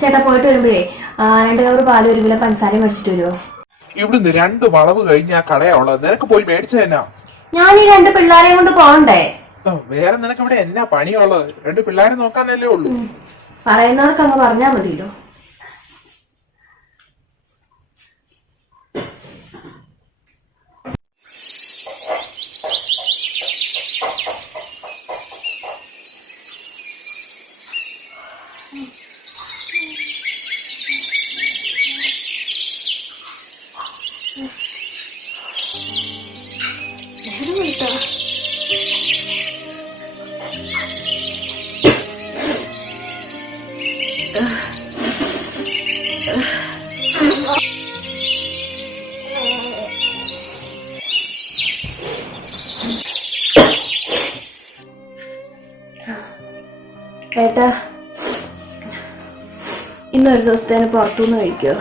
ചേട്ടാ പോയിട്ട് വരുമ്പോഴേ 2 കവർ പാല് 1 കിലോ പഞ്ചസാര മേടിച്ചിട്ട് വരുമോ? ഇവിടുന്ന് 2 വളവ് കഴിഞ്ഞ ആ കടയാ ഉള്ളത്. നിനക്ക് പോയി മേടിച്ചതന്നാ. ഞാൻ ഈ 2 പിള്ളേരെയും കൊണ്ട് പോകണ്ടേ? വേറെ നിനക്ക് ഇവിടെ എന്നാ പണിയുള്ളത്? 2 പിള്ളേരെ നോക്കാനല്ലേ ഉള്ളൂ. പറയുന്നവർക്ക് അങ്ങ് പറഞ്ഞാ മതിയല്ലോ. ഏട്ടാ ഇന്നൊരു ദിവസത്തേന് പുറത്തുനിന്ന് കഴിക്കോ?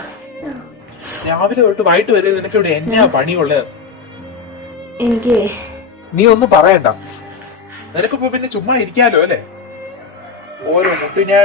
രാവിലെ തൊട്ട് വൈകിട്ട് വരെ നിനക്ക് ഇവിടെ എന്നാ പണിയുള്ളത്? എനിക്ക് നീ ഒന്നും പറയണ്ട. നിനക്കിപ്പോ പിന്നെ ചുമ്മാ ഇരിക്കാലോ അല്ലേ? ഓരോ മുട്ടിനെ